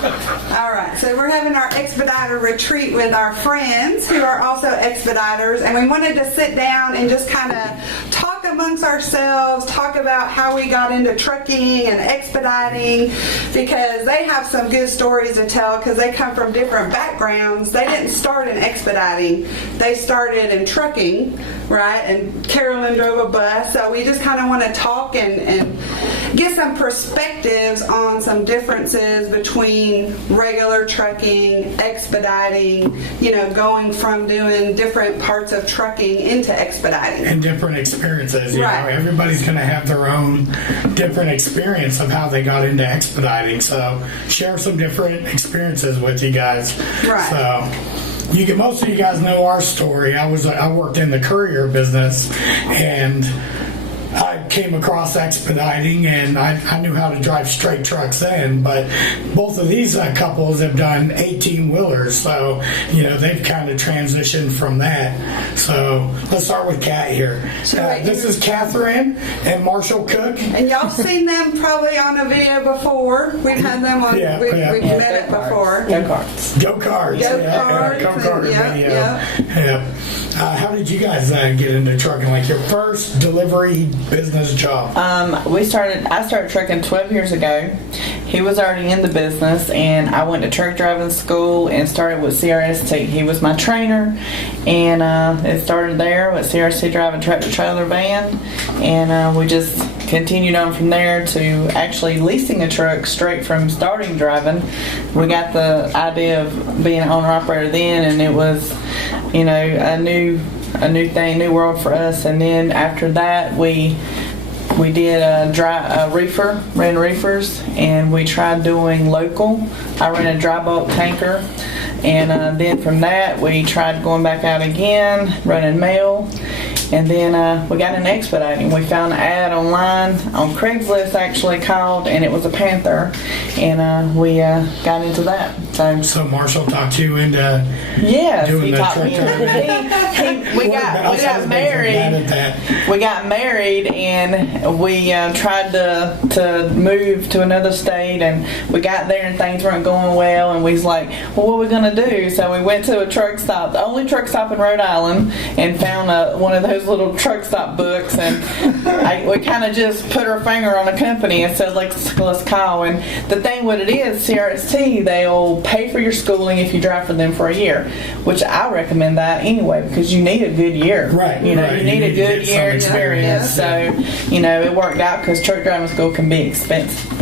All right, so we're having our expediter retreat with our friends who are also expediters, and we wanted to sit down and just kind of talk amongst ourselves, talk about how we got into trucking and expediting, because they have some good stories to tell because they come from different backgrounds. They didn't start in expediting, they started in trucking, right? And Carolyn drove a bus, so we just kind of want to talk and get some perspectives on some differences between regular trucking, expediting, going from doing different parts of trucking into expediting. And different experiences. You Right. know, everybody's going to have their own different experience of how they got into expediting. So share some different experiences with you guys. Right. So most of you guys know our story. I worked in the courier business, and I came across expediting, and I knew how to drive straight trucks then, but both of these couples have done 18-wheelers, so they've kind of transitioned from that. So let's start with Kat here. This is Catherine and Marshall Cook. And y'all seen them probably on a video before. We've had them on, we've met it before. Go-karts. Go-karts. Yeah. How did you guys get into trucking? Like your first delivery business job? I started trucking 12 years ago. He was already in the business, and I went to truck driving school and started with CRST. He was my trainer, and it started there with CRST driving tractor trailer van, and we just continued on from there to actually leasing a truck straight from starting driving. We got the idea of being an owner-operator then, and it was, a new thing, new world for us. And then after that, we did ran reefers, and we tried doing local. I ran a dry bulk tanker, and then from that we tried going back out again, running mail, and then we got into expediting. We found an ad online on Craigslist, actually called, and it was a Panther, and we got into that. So Marshall talked you into doing he the taught truck me. driving. We got married. We got married, and we tried to move to another state, and we got there and things weren't going well, and we was like, well, what are we gonna do? So we went to a truck stop, the only truck stop in Rhode Island, and found one of those little truck stop books, and we kind of just put our finger on a company and said, let's call. And the thing what it is, CRST, they'll pay for your schooling if you drive for them for a year, which I recommend that anyway, because you need a good year. Right. You need a good year experience. So, it worked out because truck driving school can be expensive.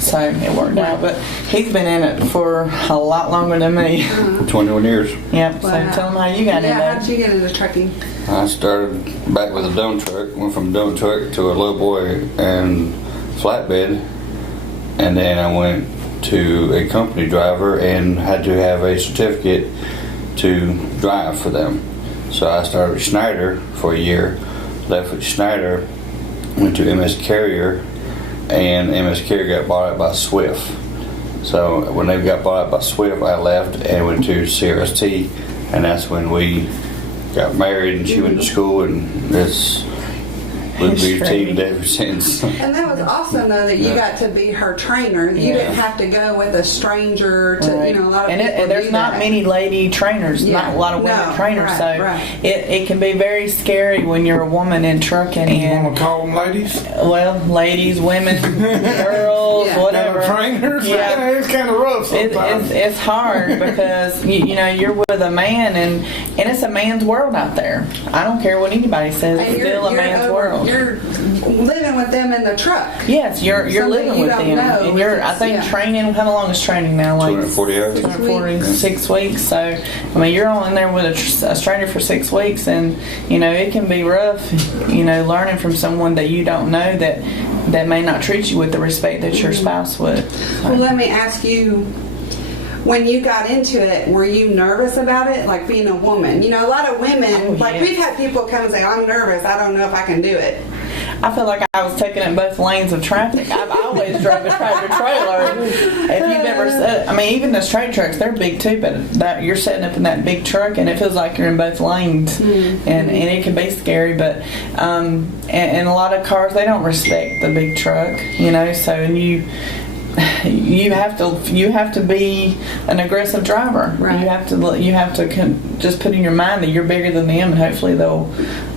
So it worked out. But he's been in it for a lot longer than me. 21 years. Yep. So tell him how you got into it. Yeah, how'd you get into trucking? I started back with a dump truck, went from a dump truck to a lowboy and flatbed, and then I went to a company driver and had to have a certificate to drive for them. So I started with Schneider for a year, left with Schneider, went to MS Carrier, and MS Carrier got bought out by Swift. So when they got bought out by Swift, I left and went to CRST, and that's when we got married, and she went to school, and we've teamed ever since. And that was awesome, though, that you got to be her trainer. You didn't have to go with a stranger to, a lot of people and there's do not that. many lady trainers, not a lot of women trainers, it can be very scary when you're a woman in trucking. You want to call them ladies? Well, ladies, women, girls, whatever. Trainers? Yeah. It's kind of rough sometimes. It's hard because, you're with a man, and it's a man's world out there. I don't care what anybody says, it's still a man's world. You're living with them in the truck. Yes, you're living with them. And I think training, how long is training now? Like 240 hours. 246 weeks. So, you're all in there with a stranger for 6 weeks, and, it can be rough, learning from someone that you don't know that may not treat you with the respect that your spouse would. So. Well, let me ask you, when you got into it, were you nervous about it, like being a woman? A lot of women, we've had people come and say, I'm nervous, I don't know if I can do it. I feel like I was taking in both lanes of traffic. I've always drove a tractor trailer. If you've ever, even the straight trucks, they're big too, but you're setting up in that big truck, and it feels like you're in both lanes, and it can be scary. But and a lot of cars, they don't respect the big truck, so you have to be an aggressive driver. Right. You have to just put in your mind that you're bigger than them, and hopefully they'll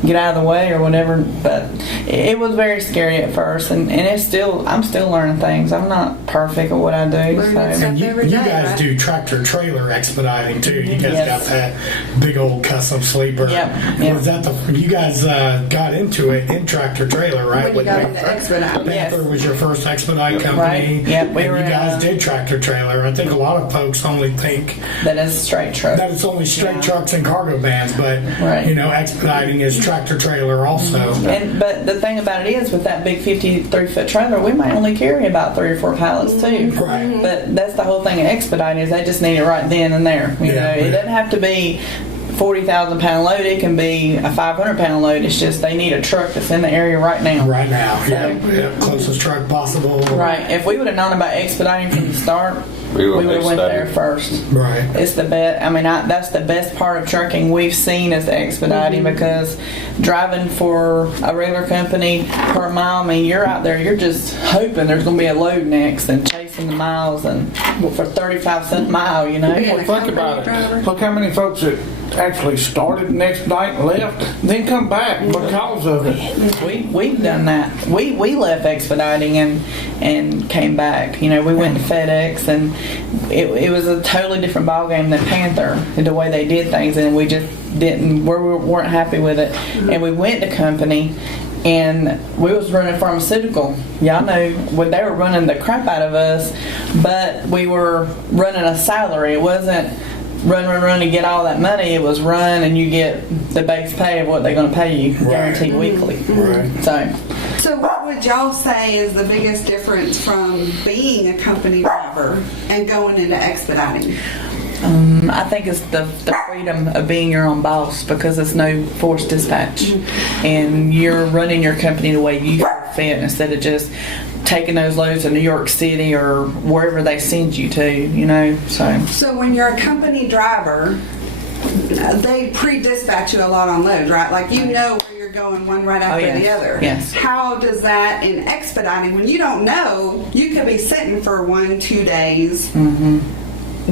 get out of the way or whatever. But it was very scary at first, and I'm still learning things. I'm not perfect at what I do. Learning So. stuff. And you Every day, guys right? do tractor trailer expediting too. You guys Yes. got that big old custom sleeper. Yep. Was that you guys got into it in tractor trailer, right? When you got With into expediting. Yes. Panther was your first expedite company. Right. Yep, we and were, you guys did tractor trailer. I think a lot of folks only think That is a straight truck. that it's only straight Yeah. trucks and cargo vans, but Right. expediting is tractor trailer also. But the thing about it is, with that big 53-foot trailer, we might only carry about 3 or 4 pallets too. Right. But that's the whole thing of expediting, is they just need it right then and there. You Yeah, know, it yeah. doesn't have to be 40,000 pound load. It can be a 500 pound load. It's just they need a truck that's in the area right now. Right now, yeah, closest truck possible. Right. If we would have known about expediting from the start, We we would would have went there expedite. first. Right. It's the best. I mean, that's the best part of trucking we've seen is the expediting, because driving for a regular company per mile, I mean, you're out there, you're just hoping there's going to be a load next and chasing the miles and for 35 cents a mile, you know. Yeah. Well, think about it. Look how many folks that actually started the next night and left, then come back because of it. We've done that. We left expediting and came back. You know, we went to FedEx, and it was a totally different ballgame than Panther, the way they did things, and we just we weren't happy with it. And we went to company, and we was running pharmaceutical. Y'all know when they were running the crap out of us, but we were running a salary. It wasn't run and get all that money. It was run and you get the base pay of what they're going to pay you, guaranteed weekly. Right. So what would y'all say is the biggest difference from being a company driver and going into expediting? I think it's the freedom of being your own boss, because it's no forced dispatch, and you're running your company the way you fit, instead of just taking those loads to New York City or wherever they send you to, you know. So when you're a company driver, they pre-dispatch you a lot on loads, right? Like you know where you're going one right after yes. the other. Yes. How does that in expediting, when you don't know, you could be sitting for 1-2 days.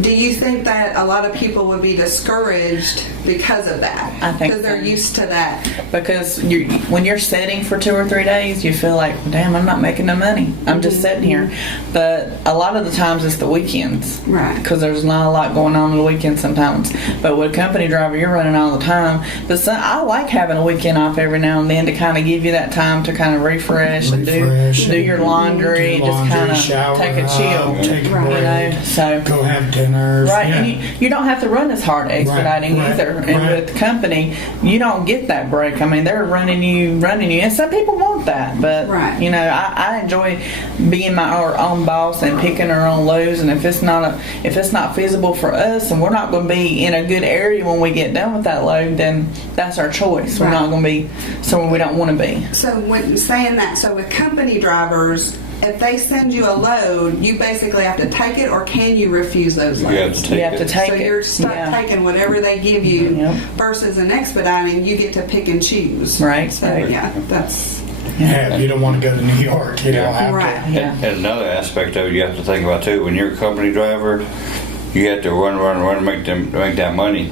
Do you think that a lot of people would be discouraged because of that? I think because they're so. used to that. Because when you're sitting for 2 or 3 days, you feel like, damn, I'm not making no money. I'm just sitting here. But a lot of the times it's the weekends. Right. Because there's not a lot going on the weekends sometimes. But with a company driver, you're running all the time. But I like having a weekend off every now and then to kind of give you that time to kind of refresh and do your laundry and just kind of shower take a up, chill. take a You break, know, so. go have dinners. Right, Yeah. and you don't have to run as hard expediting Right, either. right, And right. with the company, you don't get that break. I mean, they're running you, and some people want that. But Right. you know, I enjoy being our own boss and picking our own loads. And if it's not feasible for us, and we're not going to be in a good area when we get done with that load, then that's our choice. We're Right. not going to be somewhere we don't want to be. So when saying that, so with company drivers, if they send you a load, you basically have to take it, or can you refuse those loads? You have to take You have to it. take so it. you're stuck Yeah. taking whatever they give you, Yep. versus an expediting, you get to pick and choose. Right, So right. yeah, that's Yeah, you don't want to go to New York. You don't have right. Yeah. And another aspect of it you have to think about too, when you're a company driver, you have to run and make that money.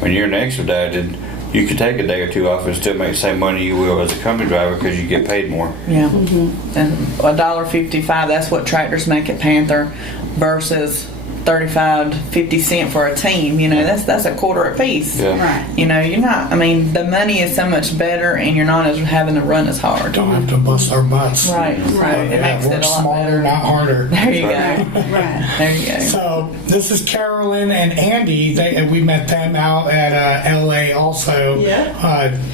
When you're an expedited, you could take a day or two off and still make the same money you will as a company driver, because you get paid more. Yeah, and $1.55. That's what tractors make at Panther, versus 35-50 for a team. You know, that's a quarter a piece. Yeah. Right. You know, you're not. I mean, the money is so much better, and you're not as having to run as hard. Don't have to bust our butts. Right. It Yeah, makes it work a lot smarter, better. not harder. There you Right. go. Right. There you go. So this is Carolyn and Andy. We met them out at LA also. Yeah.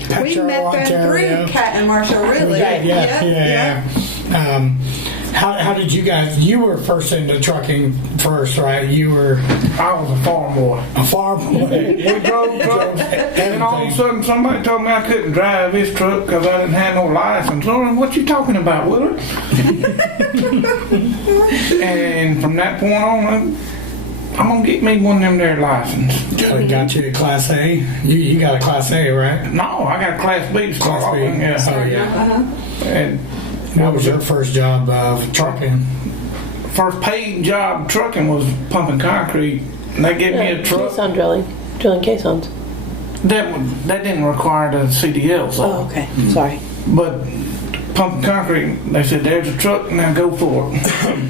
Petro, We met them Ontario. through Cat and Marshall, really. Yeah. How did you guys? You were first into trucking first, right? You were I was a farm boy. a farm boy. We drove trucks, and all of a sudden somebody told me I couldn't drive this truck because I didn't have no license. Lauren, what you talking about, Willard? And from that point on, I'm gonna get me one of them there license. Got you a Class A. You got a Class A, right? No, I got a Class B to start Class off B. with. Yeah. Oh yeah. And What was your first job of trucking? first paid job trucking was pumping concrete. And they gave me a truck. Caisson drilling caissons. That didn't require the CDLs. Oh, okay. Sorry. But pumping concrete, they said, there's a truck, now go for it.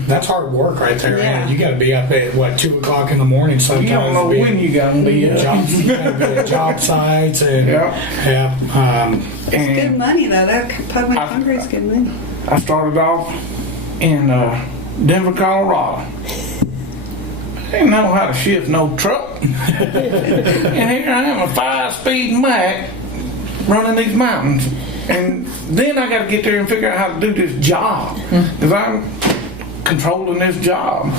That's hard work right there. Yeah. Man. You got to be up at 2 o'clock in the morning sometimes. You don't know when you got to be at job sites and It's good money though. That pumping concrete is good money. I started off in Denver, Colorado. I didn't know how to shift no truck. And here I am, a 5-speed Mack running these mountains. And then I got to get there and figure out how to do this job. Because I'm controlling this job.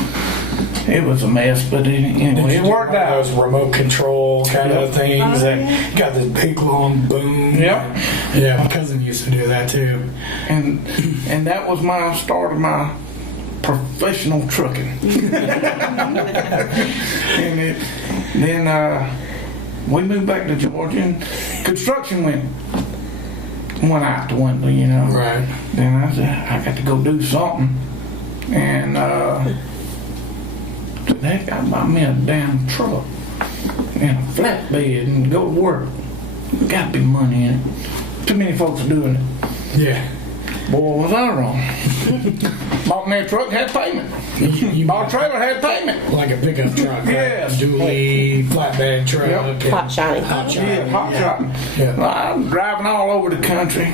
It was a mess, but anyway, it worked out. Those remote control kind of things. And got this big long boom. Yep. Yeah, my cousin used to do that too. And that was my start of my professional trucking. And then we moved back to Georgia, and construction went out the window, you know. Right. Then I said, I got to go do something. And heck, I bought me a damn truck and a flatbed and go to work. Got to be money in it. Too many folks are doing it. Yeah. Boy, was I wrong. Bought me a truck, had payment. You Bought a trailer, had payment. like a pickup truck, right? Yes. Dually, flatbed truck. Yep. and Hot shiny. Hot shiny. Yeah, hot shot. Yeah. Well, I'm driving all over the country.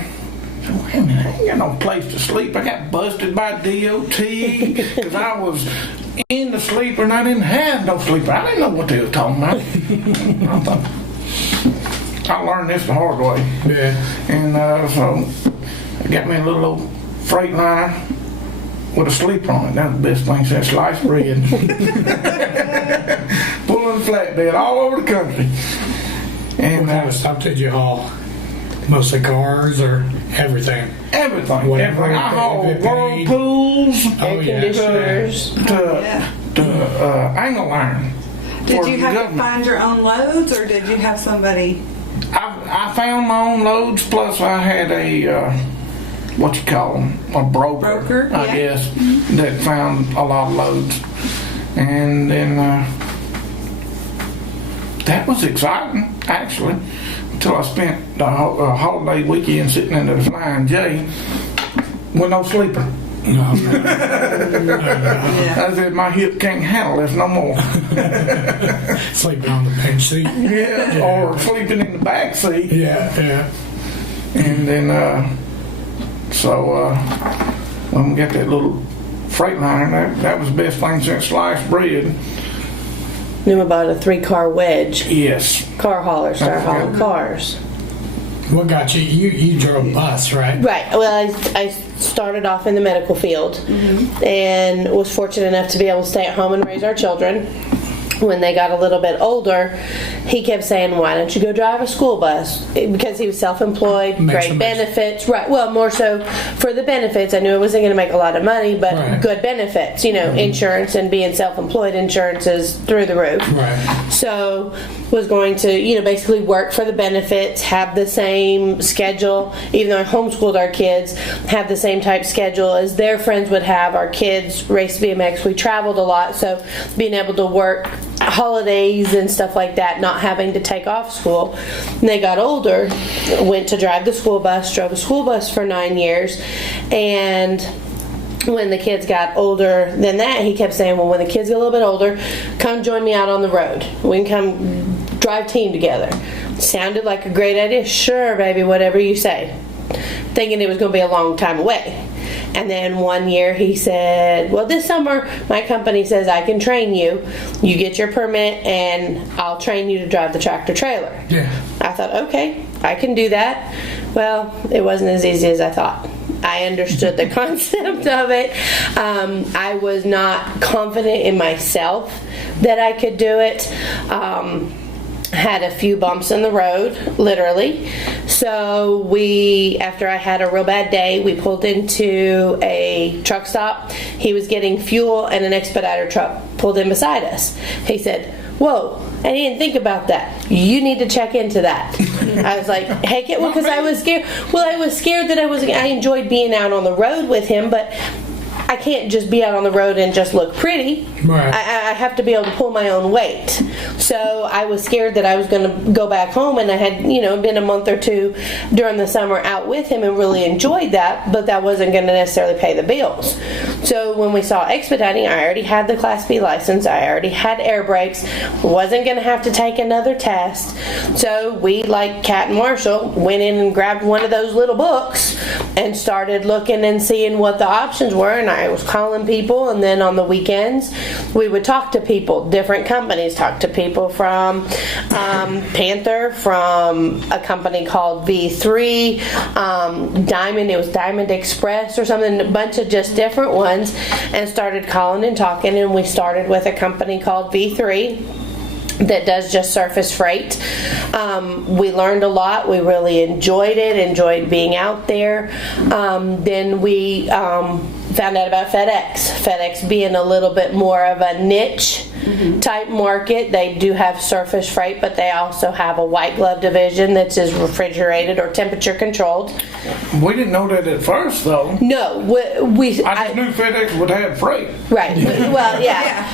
So, wait a minute, I ain't got no place to sleep. I got busted by DOT because I was in the sleeper and I didn't have no sleeper. I didn't know what they were talking about. I learned this the hard way. Yeah. And so I got me a little old Freightliner with a sleeper on it. That's the best thing since sliced bread. Pulling flatbed all over the country. And What kind of stuff did you haul? Mostly cars or everything? everything. Whatever Everything. I hauled they paid. whirlpools Air conditioners. to angle iron. Did for you the have to government. find your own loads, or did you have somebody? I found my own loads, plus I had a what you call them, a broker, Broker, I yeah. guess, that found a lot of loads. And then that was exciting, actually, until I spent the holiday weekend sitting in the Flying J with no sleeper. Yeah. I said, my hip can't handle this no more. Sleeping on the bench seat. Yeah, or sleeping in the back seat. Yeah. And then, when we got that little Freightliner, that was the best thing since sliced bread. Knew about a 3-car wedge. Yes. Car hauler, start hauling cars. What got you? You drove a bus, right? Right. Well, I started off in the medical field and was fortunate enough to be able to stay at home and raise our children. When they got a little bit older, he kept saying, why don't you go drive a school bus? Because he was self-employed, great benefits. Right. Well, more so for the benefits. I knew I wasn't going to make a lot of money, but good benefits. You know, insurance and being self-employed, insurance is through the roof. Right. So was going to, basically work for the benefits, have the same schedule, even though I homeschooled our kids, have the same type schedule as their friends would have. Our kids raced BMX. We traveled a lot, so being able to work holidays and stuff like that, not having to take off school. And they got older, went to drive the school bus, drove a school bus for 9 years, and when the kids got older than that, he kept saying, well, when the kids get a little bit older, come join me out on the road. We can come drive team together. Sounded like a great idea. Sure, baby, whatever you say. Thinking it was going to be a long time away. And then one year he said, well, this summer my company says I can train you. You get your permit and I'll train you to drive the tractor trailer. Yeah. I thought, okay, I can do that. Well, it wasn't as easy as I thought. I understood the concept of it. I was not confident in myself that I could do it. Had a few bumps in the road, literally. So after I had a real bad day, we pulled into a truck stop. He was getting fuel and an Expediter truck pulled in beside us. He said, whoa, I didn't think about that. You need to check into that. I was like, heck it, because I was scared. Well, I was scared that I enjoyed being out on the road with him, but I I can't just be out on the road and just look pretty. Right. I have to be able to pull my own weight. So I was scared that I was going to go back home, and I had, been a month or two during the summer out with him and really enjoyed that, but that wasn't going to necessarily pay the bills. So when we saw Expediting, I already had the Class B license. I already had air brakes. Wasn't going to have to take another test. So we, like Kat and Marshall, went in and grabbed one of those little books and started looking and seeing what the options were. And I was calling people, and then on the weekends we would talk to people, different companies, talk to people from Panther, from a company called V3, Diamond, it was Diamond Express or something, a bunch of just different ones, and started calling and talking. And we started with a company called V3 that does just surface freight. We learned a lot. We really enjoyed it, enjoyed being out there. Then we found out about FedEx. FedEx being a little bit more of a niche type market. They do have surface freight, but they also have a white glove division that's refrigerated or temperature controlled. We didn't know that at first, though. No, I just knew FedEx would have freight. Right. Well, yeah.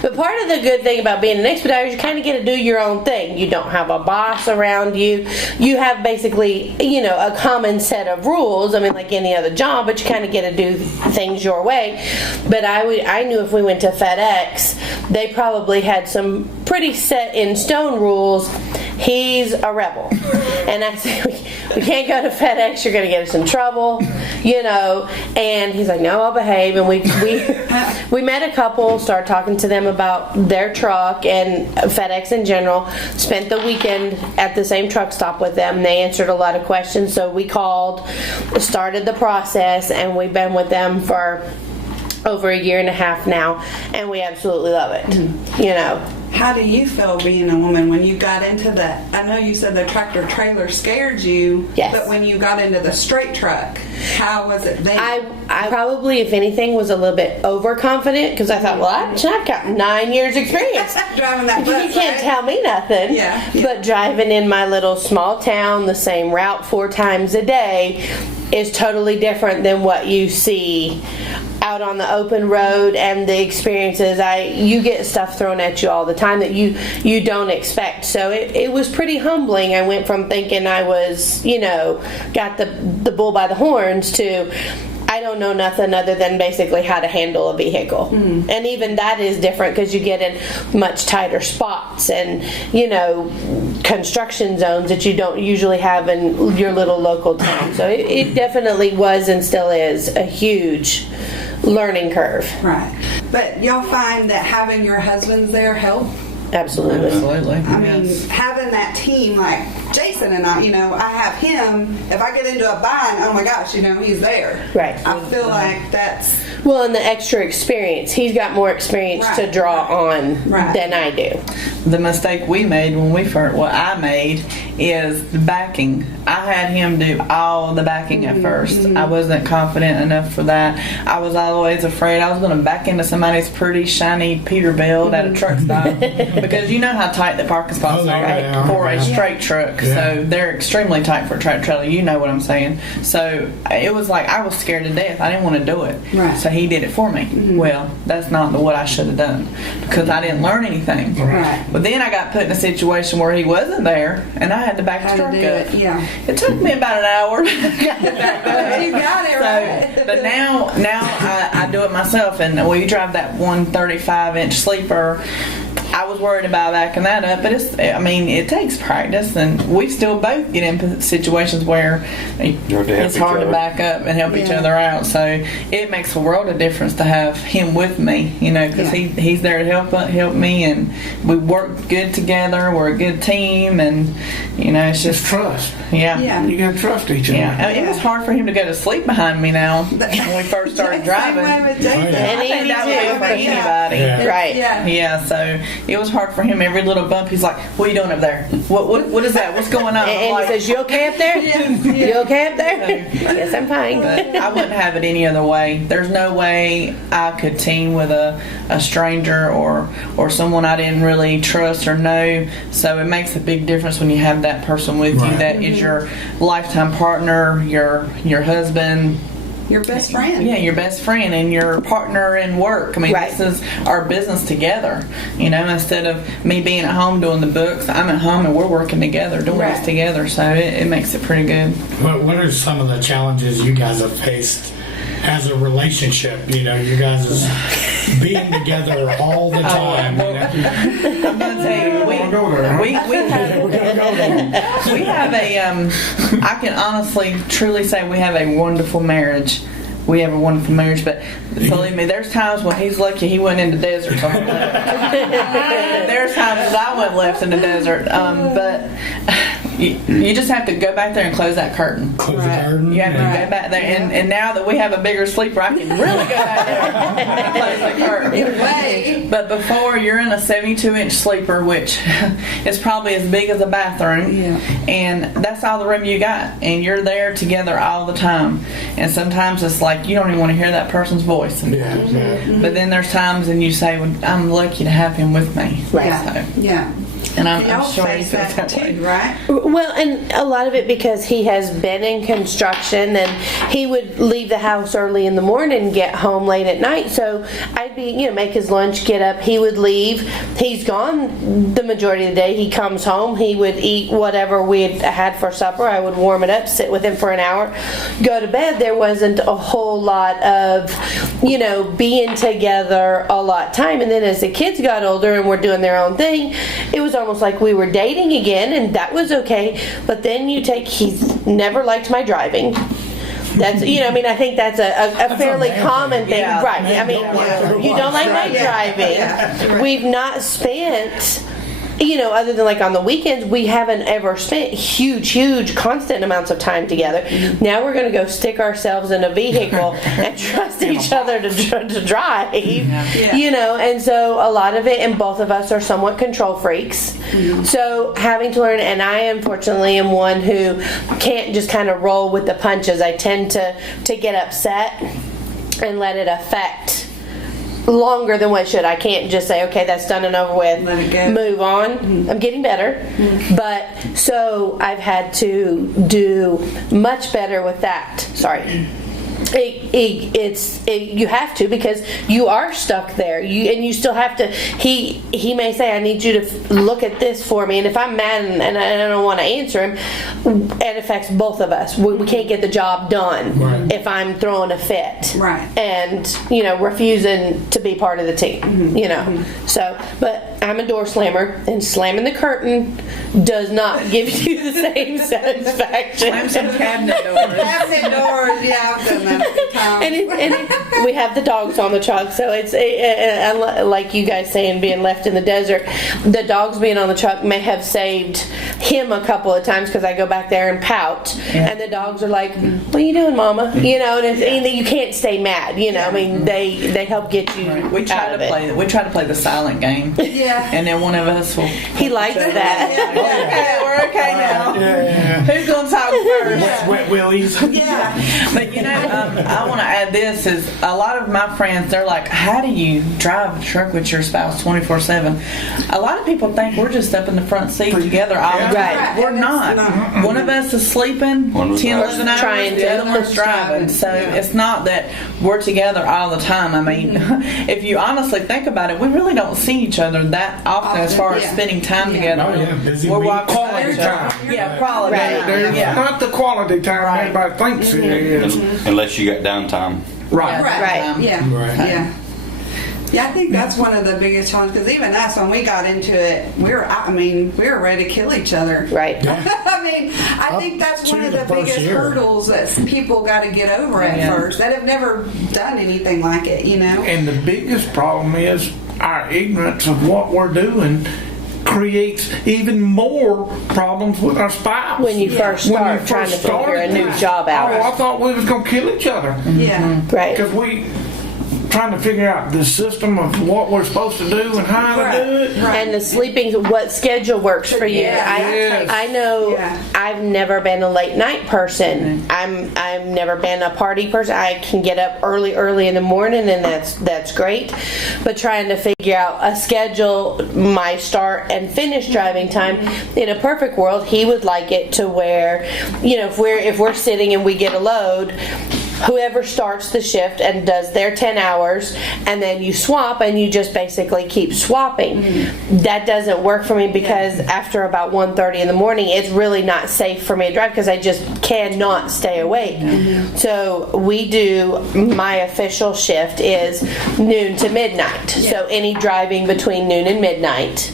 But part of the good thing about being an expediter is you kind of get to do your own thing. You don't have a boss around you. You have basically, a common set of rules. I mean, like any other job, but you kind of get to do things your way. But I knew if we went to FedEx, they probably had some pretty set in stone rules. He's a rebel. And I said, we can't go to FedEx, you're going to get us in trouble, and he's like, no, I'll behave. And we met a couple, started talking to them about their truck and FedEx in general, spent the weekend at the same truck stop with them. They answered a lot of questions, so we called, started the process, and we've been with them for over a year and a half now, and we absolutely love it. How do you feel being a woman when you got into I know you said the tractor trailer scared you, yes, but when you got into the straight truck, how was it then? I probably, if anything, was a little bit overconfident, because I thought, well, I've got 9 years experience. Driving that bus, you can't tell me nothing. Yeah. But driving in my little small town, the same route 4 times a day, is totally different than what you see out on the open road, and the experiences you get stuff thrown at you all the time that you don't expect. So it was pretty humbling. I went from thinking I was got the bull by the horns to I don't know nothing other than basically how to handle a vehicle. And even that is different, because you get in much tighter spots and construction zones that you don't usually have in your little local town. So it definitely was and still is a huge learning curve. Right. But y'all find that having your husbands there help? Absolutely. I mean, having that team like Jason and I have him. If I get into a bind, oh my gosh, he's there. Right. I feel like that's... Well, and the extra experience. He's got more experience to draw on than I do. The mistake we made when I made is the backing. I had him do all the backing at first. I wasn't confident enough for that. I was always afraid I was going to back into somebody's pretty shiny Peterbilt at a truck stop, because you know how tight the parking spots are for a straight truck. So they're extremely tight for a tractor trailer. You know what I'm saying. So it was like I was scared to death. I didn't want to do it. Right. So he did it for me. Well, that's not what I should have done, because I didn't learn anything. Right. But then I got put in a situation where he wasn't there, and I had to back the truck up. Yeah. It took me about an hour to get back up. You got it right. So, but now I do it myself, and we drive that 135-inch sleeper. I was worried about backing that up, but it takes practice, and we still both get in situations where it's hard to back up and help each other out. So it makes a world of difference to have him with me, because he's there to help me, and we work good together. We're a good team, and it's just trust. Yeah. You got to trust each other. Yeah. It was hard for him to go to sleep behind me now when we first started driving. Same way with Jason. I think that would be for anybody. Yeah. Right. Yeah. So it was hard for him. Every little bump, he's like, "What are you doing up there? What is that? What's going on?" And he says, "You okay up there? You okay up there?" Yes, I'm fine. But I wouldn't have it any other way. There's no way I could team with a stranger or someone I didn't really trust or know. So it makes a big difference when you have that person with you that is your lifetime partner, your husband, your best friend. Yeah, your best friend and your partner in work. I mean, Right. this is our business together. Instead of me being at home doing the books, I'm at home and we're working together, doing Right. this together. So it makes it pretty good. What are some of the challenges you guys have faced as a relationship? You guys is being together all the time. I'm gonna tell you, we have a. I can honestly, truly say we have a wonderful marriage. We have a wonderful marriage, but believe me, there's times when he's lucky he went in the desert somewhere. There's times that I went left in the desert, but you just have to go back there and close that curtain. Close the garden. You have to go back there, and now that we have a bigger sleeper, I can really go back there and close the curtain. Way. But before, you're in a 72-inch sleeper, which is probably as big as a bathroom, and that's all the room you got, and you're there together all the time. And sometimes it's like you don't even want to hear that person's voice. Yeah. But then there's times, and you say, well, "I'm lucky to have him with me." Right. Yeah. So, Yeah. and I'm Y'all sure he face feels that that way. too, right? Well, and a lot of it because he has been in construction, and he would leave the house early in the morning and get home late at night. So I'd be, make his lunch, get up. He would leave. He's gone the majority of the day. He comes home. He would eat whatever we had for supper. I would warm it up, sit with him for an hour, go to bed. There wasn't a whole lot of, being together a lot of time. And then as the kids got older and were doing their own thing, it was almost like we were dating again, and that was okay. But then he's never liked my driving. That's, I think that's a fairly common thing. Yeah. Right. I mean, you don't like my driving. Yeah. We've not spent, other than like on the weekends, we haven't ever spent huge, constant amounts of time together. Now we're going to go stick ourselves in a vehicle and trust each other to drive, and so a lot of it, and both of us are somewhat control freaks. So having to learn, and I unfortunately am one who can't just kind of roll with the punches. I tend to get upset and let it affect longer than what it should. I can't just say, okay, that's done and over with. Let it go. Move on. I'm getting better. But so I've had to do much better with that. Sorry. You have to, because you are stuck there. You still have to. He may say, I need you to look at this for me, and if I'm mad and I don't want to answer him, it affects both of us. We can't get the job done if I'm throwing a fit, and refusing to be part of the team. So, but I'm a door slammer, and slamming the curtain does not give you the same satisfaction. Slam some cabinet doors. Cabinet doors, yeah, I've done that. And we have the dogs on the truck, so it's like you guys saying, being left in the desert. The dogs being on the truck may have saved him a couple of times, because I go back there and pout, and the dogs are like, "What are you doing, Mama?" And you can't stay mad. I mean, they help get you We try out of to it. play. We try to play the silent game. Yeah. And then one of us will. He likes that. Okay, we're okay now. Yeah. Who's gonna talk first? Wet willies. Yeah. But I want to add this: is a lot of my friends, they're like, "How do you drive a truck with your spouse 24/7?" A lot of people think we're just up in the front seat together all the time. Right. We're not. One of us is sleeping 10, 11 hours, Trying the to. other one's driving. So it's not that we're together all the time. I mean, if you honestly think about it, we really don't see each other that often as far as spending time together. Oh, yeah, busy We're week. watching Quality each other. time. Yeah, quality Right. time. Yeah. Not the quality time everybody thinks it is. Unless you got downtime. Right. Right. Yeah. Right. Yeah. Yeah, I think that's one of the biggest challenges, because even us, when we got into it, we were ready to kill each other. Right. I think that's one of the the first biggest year. hurdles that people got to get over at first, that have never done anything like it, And the biggest problem is our ignorance of what we're doing creates even more problems with our spouse. When you first When start you trying first to figure a started, new job Oh, out. I thought we was gonna kill each other Yeah. Right. because we trying to figure out the system of what we're supposed to do and how to do it. And the sleeping, what schedule works for you. Yeah. I know. Yeah. I've never been a late night person. I've never been a party person. I can get up early in the morning, and that's great. But trying to figure out a schedule, my start and finish driving time. In a perfect world, he would like it to where, if we're sitting and we get a load, whoever starts the shift and does their 10 hours, and then you swap and you just basically keep swapping. That doesn't work for me because after about 1:30 in the morning, it's really not safe for me to drive because I just cannot stay awake. So we do, my official shift is noon to midnight. So any driving between noon and midnight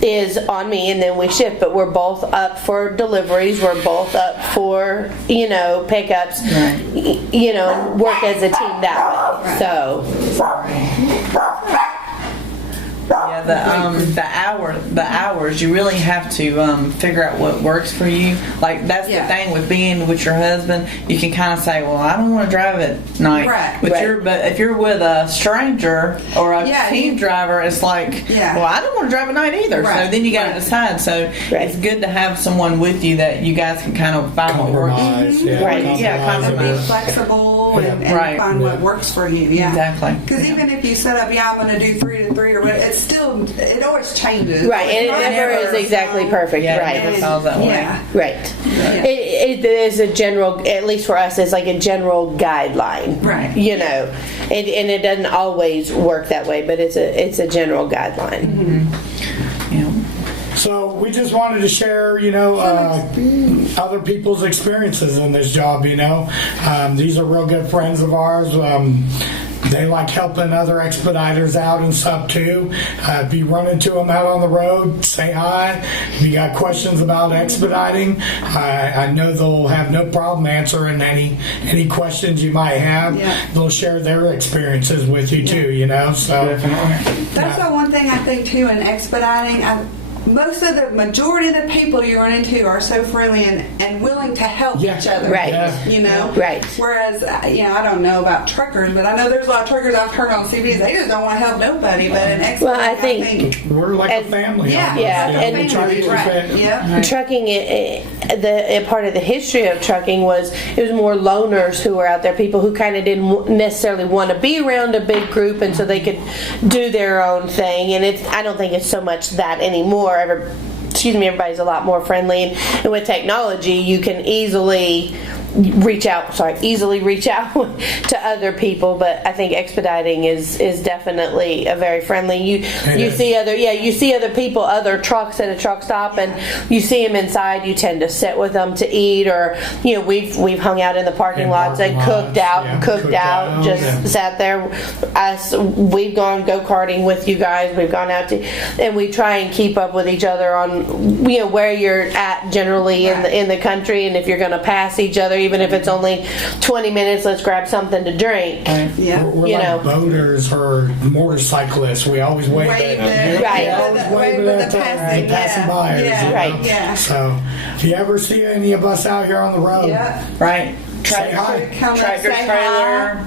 is on me, and then we shift. But we're both up for deliveries. We're both up for pickups. And work as a team that way. So. Yeah, the hours you really have to figure out what works for you. Like that's the thing with being with your husband. You can kind of say, "Well, I don't want to drive at night." Right. But if you're with a stranger or a team driver, it's like, "Well, I don't want to drive at night either." Right. So then you got to decide. So it's good to have someone with you that you guys can kind of find what works. Compromise, And be compromise. flexible and find what works for you. Yeah. Exactly. Because even if you set up, I'm going to do 3 to 3 or whatever, it always changes. Right, and it never is exactly perfect. Yeah, right. it never falls that way. Yeah. Right. Yeah. It is a general, at least for us, it's like a general guideline. Right. And it doesn't always work that way, but it's a general guideline. So we just wanted to share, other people's experiences in this job. These are real good friends of ours. They like helping other expediters out and stuff too. If you run into them out on the road, say hi. If you got questions about expediting, I know they'll have no problem answering any questions you might have. Yeah. They'll share their experiences with you too. So That's the one thing I think too in expediting. Most of the majority of the people you run into are so friendly and willing to help each other. Right. Right. Whereas, I don't know about truckers, but I know there's a lot of truckers I've heard on CVs. They just don't want to help nobody. But in expediting, Well, I think we're like a family. Yeah, almost. and we try to keep it. Yeah. trucking, the part of the history of trucking was it was more loners who were out there, people who kind of didn't necessarily want to be around a big group, and so they could do their own thing. And I don't think it's so much that anymore. Everybody's a lot more friendly, and with technology, you can easily reach out to other people. But I think expediting is definitely a very friendly. You see other people, other trucks at a truck stop, and you see them inside. You tend to sit with them to eat, or we've hung out in the parking lots and cooked out, just sat there. We've gone go-karting with you guys. We've gone out and we try and keep up with each other on where you're at generally in the country, and if you're going to pass each other, even if it's only 20 minutes, let's grab something to drink. Yeah. We're like boaters or motorcyclists. We always wave at passing by. Yeah. So if you ever see any of us out here on the road, Right. say hi.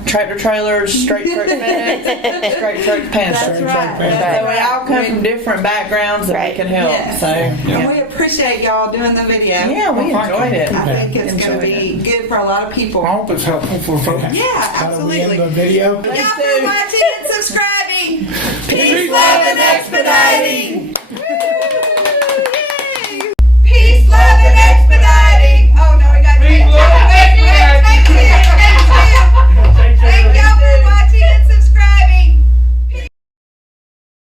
Tractor trailers, straight truck minutes, straight truck pants. That's right. So we all come from different backgrounds and we can help. Yes. So And we appreciate y'all doing the video. yeah, we enjoyed it. I think it's going to be good for a lot of people. I hope it's helpful for folks. Yeah, How do we end absolutely. the video? Thank y'all for watching and subscribing. Peace, love, and expediting.